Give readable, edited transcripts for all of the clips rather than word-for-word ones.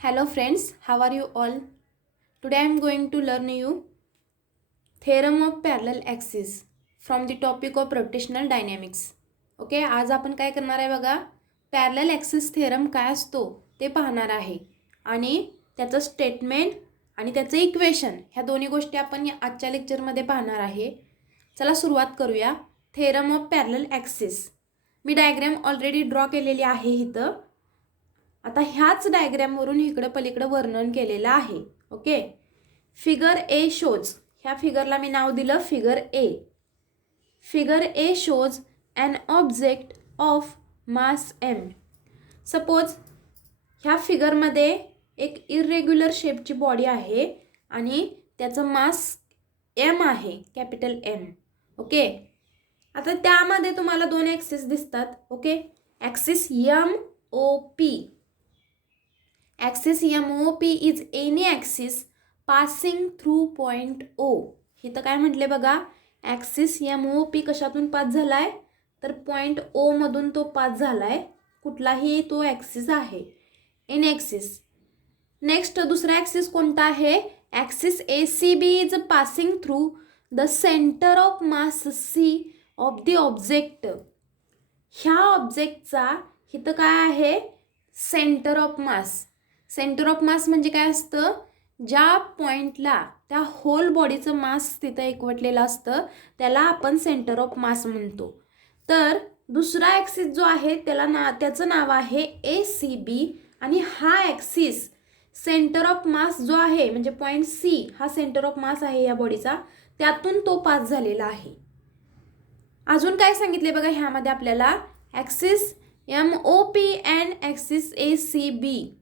Hello friends, how are you all? Today I am going to learn you theorem of parallel axis from the topic of rotational dynamics. Okay, आज आपण काय करणार आहे बघा, parallel axis theorem काय असतो ते पाहणार आहे आणि त्याचं स्टेटमेंट आणि त्याचं इक्वेशन ह्या दोन्ही गोष्टी आपण या आजच्या लेक्चरमध्ये पाहणार आहे. चला सुरुवात करूया. Theorem of parallel axis. Me diagram already draw केलेली आहे इथं. आता ह्याच डायग्रॅमवरून इकडं पलीकडं वर्णन केलेलं आहे. ओके, फिगर ए शोज, ह्या फिगरला मी नाव दिलं figure A. Figure A shows an object of mass M. Suppose ह्या फिगरमध्ये एक इरेग्युलर शेपची बॉडी आहे आणि त्याचं मास एम आहे, कॅपिटल एम. ओके, आता त्यामध्ये तुम्हाला दोन ॲक्सिस दिसतात. Okay, axis M O P. Axis M O P is any axis passing through point O. इथं काय म्हटले बघा, ॲक्सिस एम ओ पी कशातून पास झाला आहे तर पॉईंट ओ मधून तो पास झाला आहे. कुठलाही तो ॲक्सिस आहे, एन ॲक्सिस. नेक्स्ट दुसरा ॲक्सिस कोणता आहे, axis A C B is passing through the centre of mass C of the object. ह्या ऑब्जेक्टचा इथं काय आहे, centre of mass. Centre of mass म्हणजे काय असतं, ज्या पॉईंटला त्या होल बॉडीचं मास तिथं एकवटलेलं असतं त्याला आपण सेंटर ऑफ मास म्हणतो. तर दुसरा ॲक्सिस जो आहे त्याचं नाव आहे ए सी बी आणि हा ॲक्सिस सेंटर ऑफ मास जो आहे म्हणजे पॉईंट सी हा सेंटर ऑफ मास आहे या बॉडीचा, त्यातून तो पास झालेला आहे. अजून काय सांगितले बघा ह्यामध्ये आपल्याला, axis M O P and axis A C B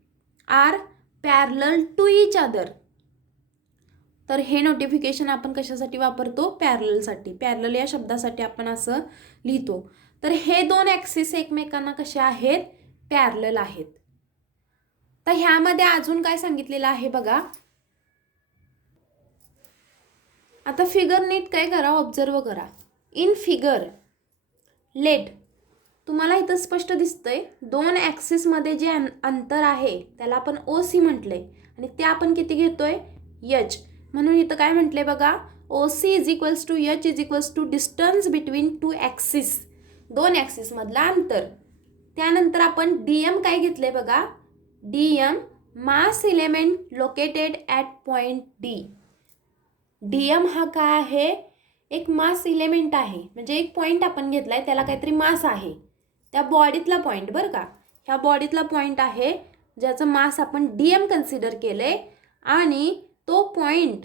are parallel to each other. तर हे नोटिफिकेशन आपण कशासाठी वापरतो, पॅरललसाठी. पॅरलल या शब्दासाठी आपण असं लिहितो. तर हे दोन ॲक्सिस एकमेकांना कसे आहेत, पॅरलल आहेत. तर ह्यामध्ये अजून काय सांगितलेलं आहे बघा. आता फिगर नीट काय करा, ऑब्झर्व करा. इन फिगर लेट, तुम्हाला इथं स्पष्ट दिसतंय दोन ॲक्सिसमध्ये जे अंतर आहे त्याला आपण ओ सी म्हटलंय आणि ते आपण किती घेतोय, एच. म्हणून इथं काय म्हटलंय बघा, O C is equals to H is equals to distance between two axis, दोन ॲक्सिसमधला अंतर. त्यानंतर आपण डी एम काय घेतलंय बघा, D M mass element located at point D. D M हा काय आहे, एक मास एलिमेंट आहे, म्हणजे एक पॉईंट आपण घेतलाय त्याला काहीतरी मास आहे, त्या बॉडीतला पॉईंट बरं का, ह्या बॉडीतला पॉईंट आहे ज्याचं मास आपण डी एम कन्सिडर केलंय आणि तो पॉईंट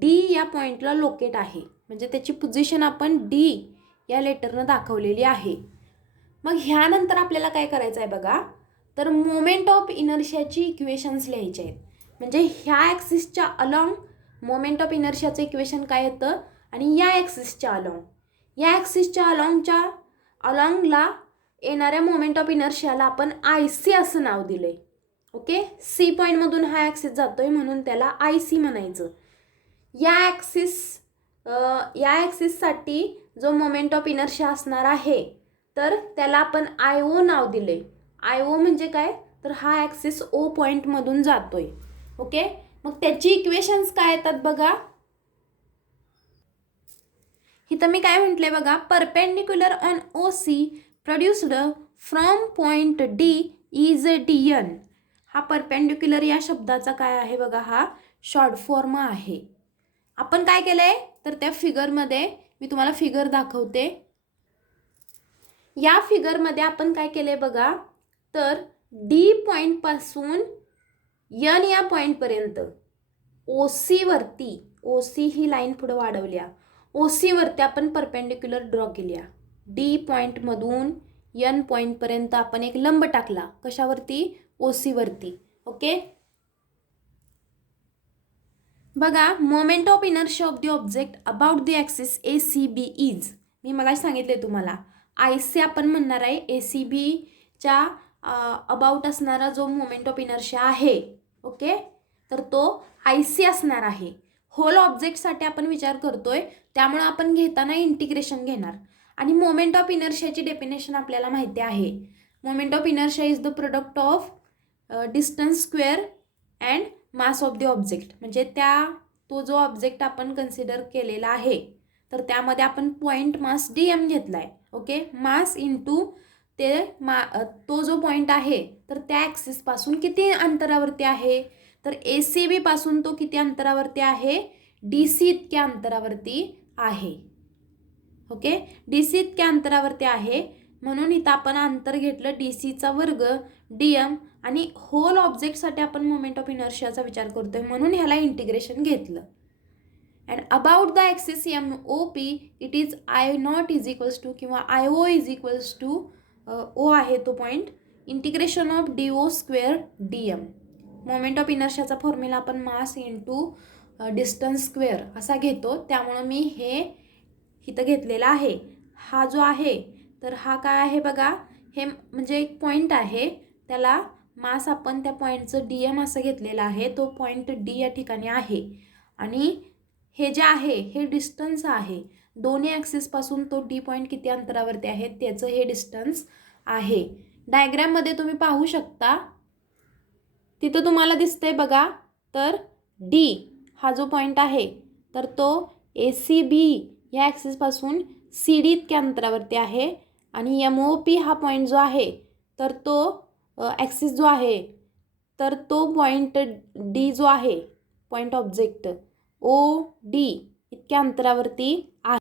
डी या पॉईंटला लोकेट आहे, म्हणजे त्याची पोझिशन आपण डी या लेटरनं दाखवलेली आहे. मग ह्यानंतर आपल्याला काय करायचं आहे बघा, तर मोमेंट ऑफ इनर्शियाची इक्वेशन्स लिहायचे आहेत. म्हणजे ह्या ॲक्सिसच्या अलॉंग मोमेंट ऑफ इनर्शियाचं इक्वेशन काय येतं आणि या ॲक्सिसच्या अलॉंग, या ॲक्सिसच्या अलॉंगला येणाऱ्या मोमेंट ऑफ इनर्शियाला आपण आय सी असं नाव दिलं आहे. ओके, सी पॉईंटमधून हा ॲक्सिस जातोय म्हणून त्याला आय सी म्हणायचं. या ॲक्सिससाठी जो मोमेंट ऑफ इनर्शिया असणार आहे तर त्याला आपण आय ओ नाव दिले. आय ओ म्हणजे काय, तर हा ॲक्सिस ओ पॉईंटमधून जातोय. ओके, मग त्याची इक्वेशन्स काय येतात बघा. इथं मी काय म्हटलंय बघा, perpendicular on O C produced from point D is D N. हा परपेंडिक्युलर या शब्दाचा काय आहे बघा, हा शॉर्ट फॉर्म आहे. आपण काय केलंय तर त्या फिगरमध्ये मी तुम्हाला फिगर दाखवते. या फिगरमध्ये आपण काय केलंय बघा, तर डी पॉईंटपासून एन या पॉईंटपर्यंत ओ सी वरती, ओ सी ही लाईन पुढे वाढवल्या, ओ सी वरती आपण परपेंडिक्युलर ड्रॉ केल्या. डी पॉईंटमधून एन पॉईंटपर्यंत आपण एक लंब टाकला, कशावरती, ओ सी वरती. ओके, बघा, moment of inertia of the object about the axis A C B is, मी मला सांगितले तुम्हाला आय सी आपण म्हणणार आहे. ए सी बीच्या अबाउट असणारा जो मोमेंट ऑफ इनर्शिया आहे, ओके, तर तो आय सी असणार आहे. होल ऑब्जेक्टसाठी आपण विचार करतोय त्यामुळे आपण घेताना इंटिग्रेशन घेणार. आणि मोमेंट ऑफ इनर्शियाची डेफिनेशन आपल्याला माहिती आहे. Moment of inertia is the product of distance square and mass of the object, म्हणजे तो जो ऑब्जेक्ट आपण कन्सिडर केलेला आहे तर त्यामध्ये आपण पॉईंट मास DM घेतला आहे. ओके, मास इंटू तो जो पॉईंट आहे तर त्या ॲक्सिसपासून किती अंतरावरती आहे, तर ACB पासून तो किती अंतरावरती आहे, DC इतक्या अंतरावरती आहे. ओके, DC इतक्या अंतरावरती आहे, म्हणून इथं आपण अंतर घेतलं DCचा वर्ग DM, आणि होल ऑब्जेक्टसाठी आपण मोमेंट ऑफ इनर्शियाचा विचार करतोय म्हणून ह्याला इंटिग्रेशन घेतलं. And about the axis MOP it is I0 is equals to किंवा IO is equals to O आहे तो point, integration of DO square DM. Moment of इनर्शियाचा फॉर्म्युला आपण मास इंटू डिस्टन्स स्क्वेअर असा घेतो, त्यामुळं मी हे इथं घेतलेला आहे. हा जो आहे तर हा काय आहे बघा, हे म्हणजे एक पॉईंट आहे, त्याला मास आपण त्या पॉईंटचं DM असं घेतलेलं आहे, तो पॉईंट D या ठिकाणी आहे, आणि हे जे आहे हे डिस्टन्स आहे. दोन्ही ॲक्सिसपासून तो D पॉईंट किती अंतरावरती आहे त्याचं हे डिस्टन्स आहे. डायग्रॅममध्ये तुम्ही पाहू शकता, तिथं तुम्हाला दिसतंय बघा, तर D हा जो पॉईंट आहे तर तो ACB या ॲक्सिसपासून CD इतक्या अंतरावरती आहे, आणि MOP हा पॉईंट जो आहे तर तो ॲक्सिस जो आहे तर तो पॉईंट D जो आहे, पॉईंट ऑब्जेक्ट OD इतक्या अंतरावरती आहे.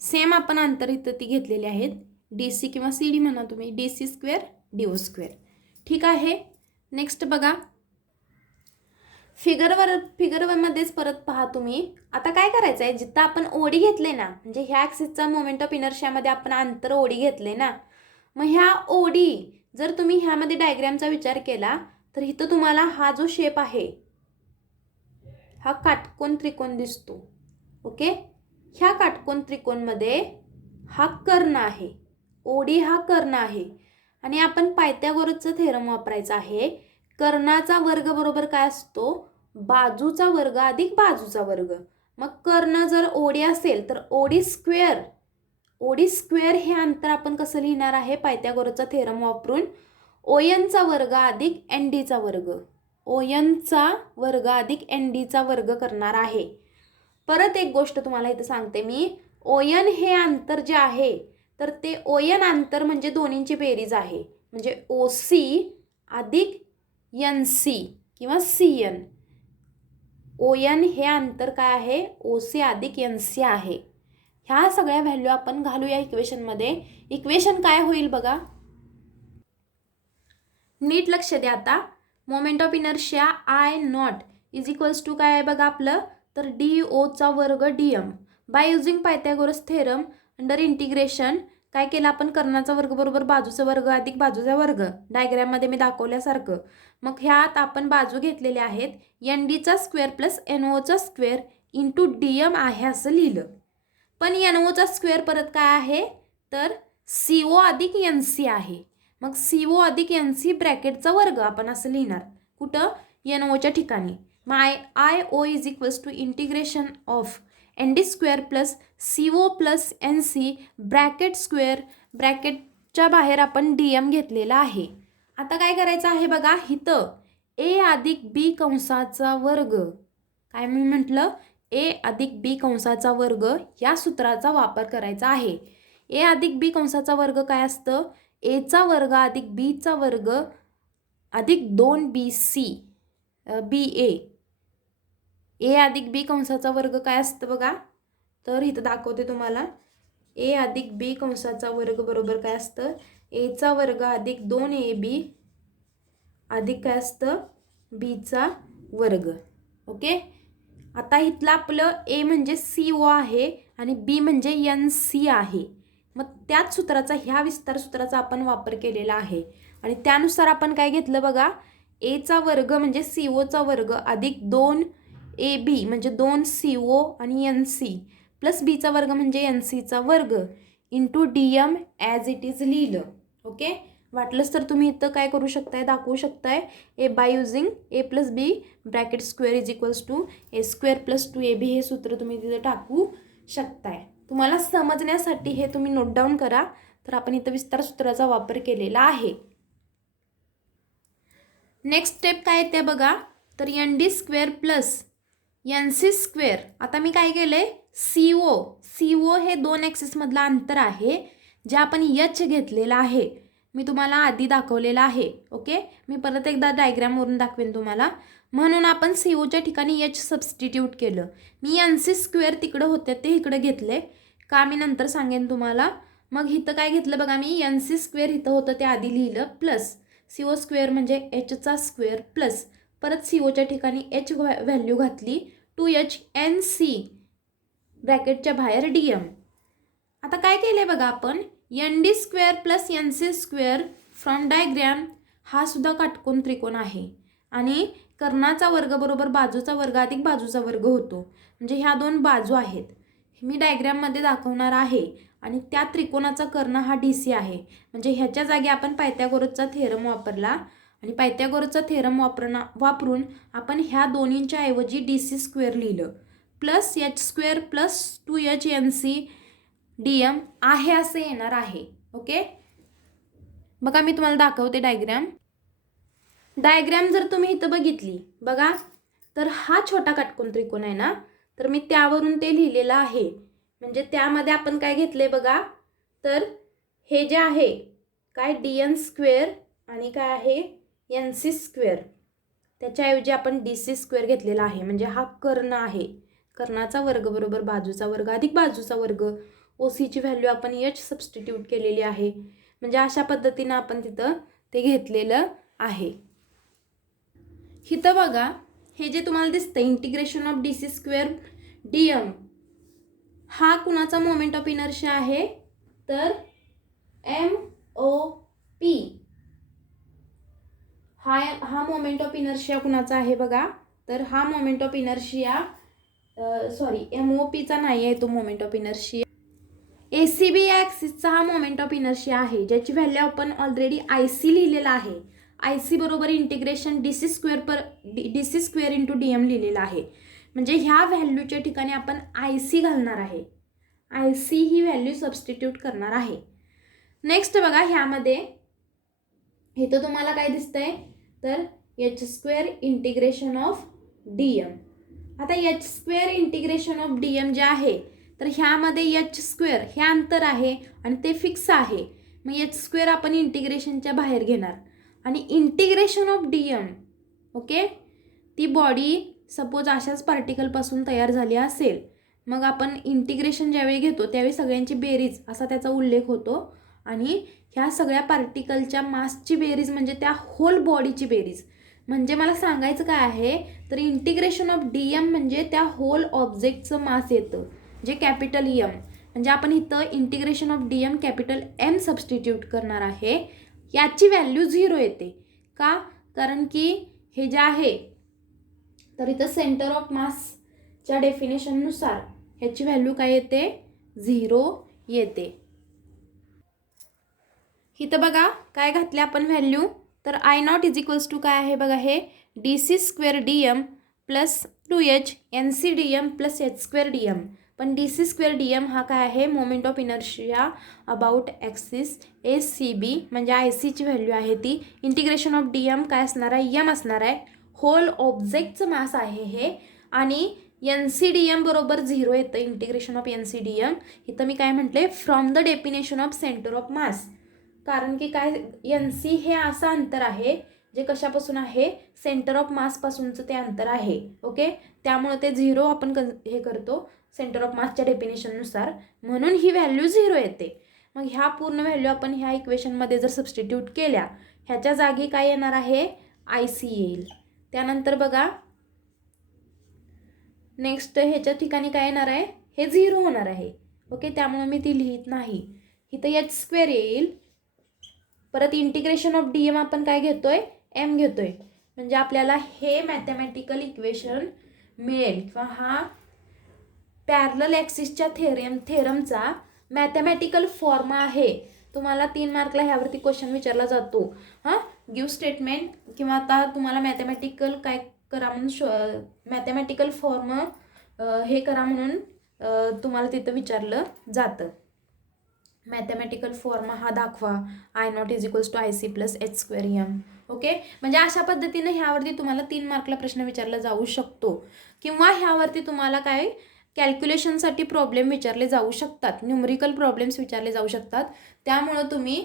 सेम आपण अंतर इथं ती घेतलेली आहेत, DC किंवा CD म्हणा तुम्ही, DC स्क्वेअर DO स्क्वेअर. ठीक आहे, नेक्स्ट बघा, फिगरमध्येच परत पहा तुम्ही. आता काय करायचं आहे, जिथं आपण OD घेतले ना, म्हणजे ह्या ॲक्सिसचा मोमेंट ऑफ इनर्शियामध्ये आपण अंतर OD घेतले ना, मग ह्या OD जर तुम्ही ह्यामध्ये डायग्रॅमचा विचार केला तर इथं तुम्हाला हा जो शेप आहे हा काटकोन त्रिकोण दिसतो. ओके, ह्या काटकोन त्रिकोणमध्ये हा कर्ण आहे, OD हा कर्ण आहे, आणि आपण पायथागोरसचं थेरम वापरायचा आहे. कर्णाचा वर्ग बरोबर काय असतो, बाजूचा वर्ग अधिक बाजूचा वर्ग. मग कर्ण जर OD असेल तर OD स्क्वेअर हे अंतर आपण कसं लिहिणार आहे, पायथागोरसचा थेरम वापरून ONचा वर्ग अधिक NDचा वर्ग, ONचा वर्ग अधिक NDचा वर्ग करणार आहे. परत एक गोष्ट तुम्हाला इथं सांगते मी, ON हे अंतर जे आहे तर ते ON अंतर म्हणजे दोन्हींची बेरीज आहे, म्हणजे OC अधिक NC किंवा CN. ON हे अंतर काय आहे, OC अधिक NC आहे. ह्या सगळ्या व्हॅल्यू आपण घालूया इक्वेशनमध्ये. इक्वेशन काय होईल बघा, नीट लक्ष द्या. आता moment of inertia I0 is equals to काय आहे बघा आपलं, तर DOचा वर्ग DM. By using Pythagoras theorem under integration काय केलं आपण, कर्णाचा वर्ग बरोबर बाजूचा वर्ग अधिक बाजूचा वर्ग, डायग्रॅममध्ये मी दाखवल्यासारखं. मग ह्यात आपण बाजू घेतलेल्या आहेत, NDचा स्क्वेअर प्लस NOचा स्क्वेअर इंटू DM आहे असं लिहिलं. पण NOचा स्क्वेअर परत काय आहे, तर CO अधिक NC आहे. मग CO अधिक NC ब्रॅकेटचा वर्ग आपण असं लिहिणार, कुठं, NOच्या ठिकाणी. मग IO is equals to integration of ND square plus CO plus NC bracket square, ब्रॅकेटच्या बाहेर आपण DM घेतलेला आहे. आता काय करायचं आहे बघा, इथं A अधिक B कंसाचा वर्ग, काय मी म्हटलं, A अधिक B कंसाचा वर्ग या सूत्राचा वापर करायचा आहे. A अधिक B कंसाचा वर्ग काय असतं, Aचा वर्ग अधिक Bचा वर्ग अधिक 2BC BA. A अधिक B कंसाचा वर्ग काय असतं बघा, तर इथं दाखवते तुम्हाला. A अधिक B कंसाचा वर्ग बरोबर काय असतं, Aचा वर्ग अधिक 2AB अधिक काय असतं, Bचा वर्ग. ओके, आता इथलं आपलं A म्हणजे CO आहे आणि B म्हणजे NC आहे. मग त्याच सूत्राचा, ह्या विस्तार सूत्राचा आपण वापर केलेला आहे, आणि त्यानुसार आपण काय घेतलं बघा, Aचा वर्ग म्हणजे COचा वर्ग अधिक 2AB म्हणजे 2CO आणि NC प्लस Bचा वर्ग म्हणजे NCचा वर्ग into DM as it is लिहिलं. ओके, वाटलंच तर तुम्ही इथं काय करू शकताय, दाखवू शकताय, uh by using A plus B bracket square is equals to A square plus 2AB हे सूत्र तुम्ही तिथं टाकू शकताय. तुम्हाला समजण्यासाठी हे तुम्ही नोट डाऊन करा. तर आपण इथं विस्तार सूत्राचा वापर केलेला आहे. नेक्स्ट स्टेप काय ते बघा, तर N D square plus N C square. आता मी काय केलं आहे, सी ओ हे 2 ॲक्सिसमधलं अंतर आहे जे आपण एच घेतलेलं आहे. मी तुम्हाला आधी दाखवलेलं आहे. ओके, मी परत एकदा डायग्रामवरून दाखवेन तुम्हाला. म्हणून आपण सी ओच्या ठिकाणी एच सबस्टिट्यूट केलं. मी एन सी स्क्वेअर तिकडं होते ते इकडे घेतले का मी नंतर सांगेन तुम्हाला. मग इथं काय घेतलं बघा, मी एन सी स्क्वेअर इथं होतं ते आधी लिहिलं, प्लस सी ओ स्क्वेअर म्हणजे एचचा स्क्वेअर, प्लस परत सी ओच्या ठिकाणी एच व्हॅल्यू घातली 2h एन सी ब्रॅकेटच्या बाहेर डी एम. आता काय केलं आहे बघा आपण, N D square plus N C square from diagram हा सुद्धा काटकोन त्रिकोण आहे आणि कर्णाचा वर्ग बरोबर बाजूचा वर्ग अधिक बाजूचा वर्ग होतो. म्हणजे ह्या 2 बाजू आहेत, मी डायग्रॅममध्ये दाखवणार आहे. आणि त्या त्रिकोणाचा कर्ण हा डी सी आहे. म्हणजे ह्याच्या जागी आपण पायथागोरसचा थेरम वापरला आणि पायथागोरसचा थेरम वापरून आपण ह्या दोन्हींच्या ऐवजी डी सी स्क्वेअर लिहिलं, plus H square plus 2h N C D M आहे असं येणार आहे. ओके, बघा मी तुम्हाला दाखवते डायग्रॅम जर तुम्ही इथं बघितली बघा, तर हा छोटा काटकोन त्रिकोण आहे ना, तर मी त्यावरून ते लिहिलेलं आहे. म्हणजे त्यामध्ये आपण काय घेतले बघा, तर हे जे आहे काय डी एन स्क्वेअर आणि काय आहे एन सी स्क्वेअर, त्याच्याऐवजी आपण डी सी स्क्वेअर घेतलेला आहे. म्हणजे हा कर्ण आहे, कर्णाचा वर्ग बरोबर बाजूचा वर्ग अधिक बाजूचा वर्ग. ओ सीची व्हॅल्यू आपण एच सबस्टिट्यूट केलेली आहे. म्हणजे अशा पद्धतीनं आपण तिथं ते घेतलेलं आहे. इथं बघा, हे जे तुम्हाला दिसतं integration of D C square D M, हा कुणाचा मोमेंट ऑफ इनर्शिया आहे, तर एम ओ पी. हा मोमेंट ऑफ इनर्शिया कुणाचा आहे बघा, तर हा moment of inertia sorry M O पीचा नाही आहे तो moment of inertia. A C B या ॲक्सिसचा हा मोमेंट ऑफ इनर्शिया आहे, ज्याची व्हॅल्यू आपण ऑलरेडी आय सी लिहिलेला आहे. आय सी बरोबर integration D C square into D M लिहिलेला आहे. म्हणजे ह्या व्हॅल्यूच्या ठिकाणी आपण आय सी घालणार आहे, आय सी ही व्हॅल्यू सबस्टिट्यूट करणार आहे. नेक्स्ट बघा, ह्यामध्ये इथं तुम्हाला काय दिसतंय, तर H square integration of D M. आता H square integration of D M जे आहे, तर ह्यामध्ये एच स्क्वेअर हे अंतर आहे आणि ते फिक्स आहे. मग एच स्क्वेअर आपण इंटिग्रेशनच्या बाहेर घेणार आणि integration of D M, okay, ती बॉडी सपोज अशाच पार्टिकलपासून तयार झाली असेल, मग आपण इंटिग्रेशन ज्यावेळी घेतो त्यावेळी सगळ्यांची बेरीज असा त्याचा उल्लेख होतो आणि ह्या सगळ्या पार्टिकलच्या मासची बेरीज म्हणजे त्या होल बॉडीची बेरीज. म्हणजे मला सांगायचं काय आहे, तर इंटिग्रेशन ऑफ डी एम म्हणजे त्या होल ऑब्जेक्टचं मास येतं जे कॅपिटल एम. म्हणजे आपण इथं integration of D M capital M substitute करणार आहे. याची व्हॅल्यू 0 येते का, कारण की हे जे आहे, तर इथं सेंटर ऑफ मासच्या डेफिनेशननुसार ह्याची व्हॅल्यू काय येते, 0 येते. इथं बघा काय घातले आपण व्हॅल्यू, तर I naught is equals to काय आहे बघा, हे D C square D M plus 2h N C D M plus H square D M. पण D C square D M हा काय आहे, moment of inertia about axis A C B, म्हणजे I सीची व्हॅल्यू आहे ती. Integration of D M काय असणार आहे, एम असणार आहे, होल ऑब्जेक्टचं मास आहे हे. आणि एन सी डी एम बरोबर 0 येतं integration of N C D M. इथं मी काय म्हटले, from the definition of centre of mass, कारण की काय एन सी हे असं अंतर आहे जे कशापासून आहे, सेंटर ऑफ मासपासूनचं ते अंतर आहे. ओके, त्यामुळे ते 0 आपण हे करतो सेंटर ऑफ मासच्या डेफिनेशननुसार, म्हणून ही व्हॅल्यू 0 येते. मग ह्या पूर्ण व्हॅल्यू आपण ह्या इक्वेशनमध्ये जर सबस्टिट्यूट केल्या, ह्याच्या जागी काय येणार आहे, आय सी येईल. त्यानंतर बघा नेक्स्ट ह्याच्या ठिकाणी काय येणार आहे, हे 0 होणार आहे. ओके, त्यामुळे मी ती लिहित नाही. इथं एच स्क्वेअर येईल, परत इंटिग्रेशन ऑफ डी एम आपण काय घेतोय, एम घेतोय. म्हणजे आपल्याला हे मॅथमॅटिकल इक्वेशन मिळेल किंवा हा पॅरलल ॲक्सिसच्या थेरमचा मॅथमॅटिकल फॉर्म आहे. तुम्हाला 3 मार्कला ह्यावरती क्वेश्चन विचारला जातो. गिव्ह स्टेटमेंट किंवा आता तुम्हाला मॅथमॅटिकल काय करा म्हणून मॅथमॅटिकल फॉर्म हे करा म्हणून तुम्हाला तिथं विचारलं जातं. मॅथमॅटिकल फॉर्म हा दाखवा, I naught is equals to I C plus H square M. Okay, म्हणजे अशा पद्धतीनं ह्यावरती तुम्हाला 3 मार्कला प्रश्न विचारला जाऊ शकतो, किंवा ह्यावरती तुम्हाला काय कॅल्क्युलेशनसाठी प्रॉब्लेम विचारले जाऊ शकतात, न्यूमरिकल प्रॉब्लेम्स विचारले जाऊ शकतात. त्यामुळं तुम्ही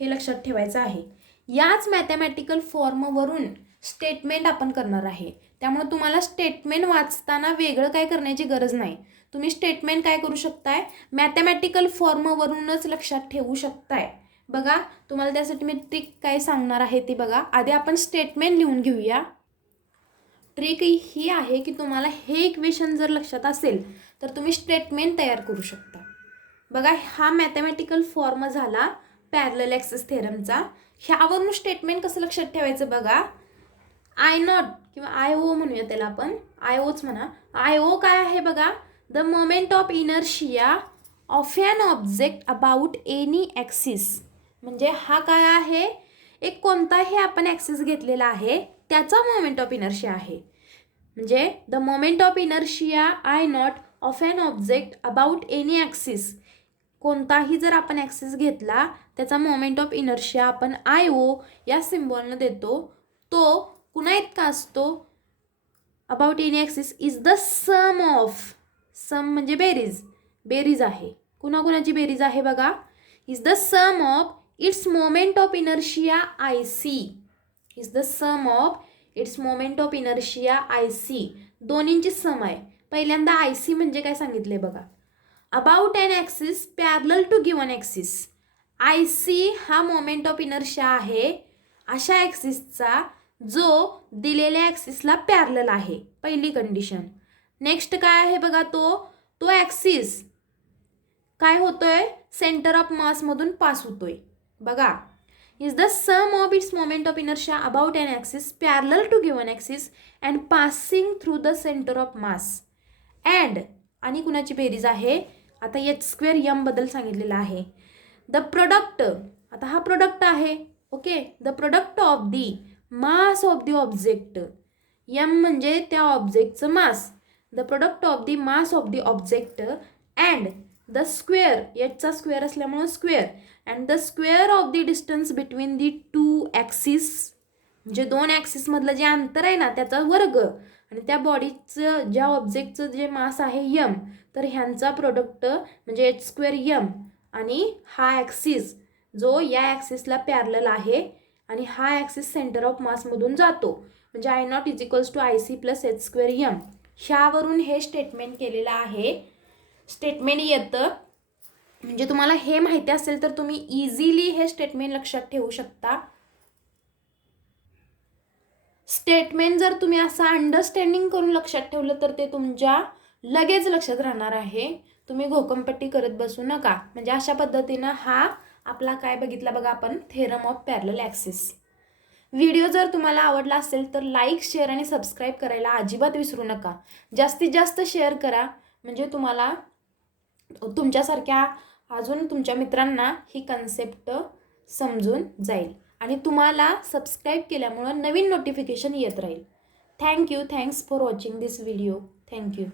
हे लक्षात ठेवायचं आहे. याच मॅथमॅटिकल फॉर्मवरून स्टेटमेंट आपण करणार आहे. त्यामुळे तुम्हाला स्टेटमेंट वाचताना वेगळं काय करण्याची गरज नाही. तुम्ही स्टेटमेंट काय करू शकताय, मॅथमॅटिकल फॉर्मवरूनच लक्षात ठेवू शकताय. बघा, तुम्हाला त्यासाठी मी ट्रिक काय सांगणार आहे ती बघा. आधी आपण स्टेटमेंट लिहून घेऊया. ट्रिक ही आहे की तुम्हाला हे इक्वेशन जर लक्षात असेल तर तुम्ही स्टेटमेंट तयार करू शकता. बघा, हा मॅथमॅटिकल फॉर्म झाला पॅरलल ॲक्सिस थेरमचा. ह्यावरून स्टेटमेंट कसं लक्षात ठेवायचं बघा. आय नॉट किंवा आय ओ म्हणूया त्याला आपण, आय ओच म्हणा. आय ओ काय आहे बघा, the moment of inertia of an object about any axis. म्हणजे हा काय आहे, एक कोणताही आपण ॲक्सिस घेतलेला आहे त्याचा मोमेंट ऑफ इनर्शिया आहे. म्हणजे the moment of inertia I naught of an object about any axis. कोणताही जर आपण ॲक्सिस घेतला त्याचा मोमेंट ऑफ इनर्शिया आपण आय ओ या सिम्बॉलनं देतो. तो कुणा इतका असतो, about any axis is the sum of, sum म्हणजे बेरीज, बेरीज आहे. कुणाकुणाची बेरीज आहे बघा, is the sum of its moment of inertia I C, is the sum of its moment of inertia I C. दोन्हींची सम आहे. पहिल्यांदा आय सी म्हणजे काय सांगितले बघा, about an axis parallel to given axis. I C हा moment of inertia आहे अशा ॲक्सिसचा जो दिलेल्या ॲक्सिसला पॅरलल आहे, पहिली कंडिशन. नेक्स्ट काय आहे बघा, तो ॲक्सिस काय होतोय, सेंटर ऑफ मासमधून पास होतोय. बघा, is the sum of its moment of inertia about an axis parallel to given axis and passing through the centre of mass. And आणि कुणाची बेरीज आहे, आता एच स्क्वेअर एम बद्दल सांगितलेलं आहे. द प्रोडक्ट, आता हा प्रोडक्ट आहे. Okay, the product of the mass of the object, M म्हणजे त्या ऑब्जेक्टचं mass. The product of the mass of the object and the square, एचचा स्क्वेअर असल्यामुळं square, and the square of the distance between the two axis. म्हणजे दोन ॲक्सिसमधलं जे अंतर आहे ना त्याचा वर्ग, आणि त्या बॉडीचं ज्या ऑब्जेक्टचं जे मास आहे यम, तर ह्यांचा प्रोडक्ट म्हणजे एच स्क्वेअर यम. आणि हा ॲक्सिस जो या ॲक्सिसला पॅरलल आहे आणि हा ॲक्सिस सेंटर ऑफ मासमधून जातो, म्हणजे I naught is equals to I C plus H square M. ह्यावरून हे स्टेटमेंट केलेलं आहे. स्टेटमेंट येतं म्हणजे तुम्हाला हे माहिती असेल तर तुम्ही इझिली हे स्टेटमेंट लक्षात ठेवू शकता. स्टेटमेंट जर तुम्ही असं अंडरस्टँडिंग करून लक्षात ठेवलं तर ते तुमच्या लगेच लक्षात राहणार आहे. तुम्ही घोकंपट्टी करत बसू नका. म्हणजे अशा पद्धतीनं हा आपला काय बघितला बघा आपण, theorem of parallel axis. Video जर तुम्हाला आवडला असेल तर लाईक, शेअर आणि सबस्क्राईब करायला अजिबात विसरू नका. जास्तीत जास्त शेअर करा म्हणजे तुम्हाला तुमच्यासारख्या अजून तुमच्या मित्रांना ही कन्सेप्ट समजून जाईल आणि तुम्हाला सबस्क्राईब केल्यामुळं नवीन नोटिफिकेशन येत राहील. Thank you. Thanks for watching this video. Thank you.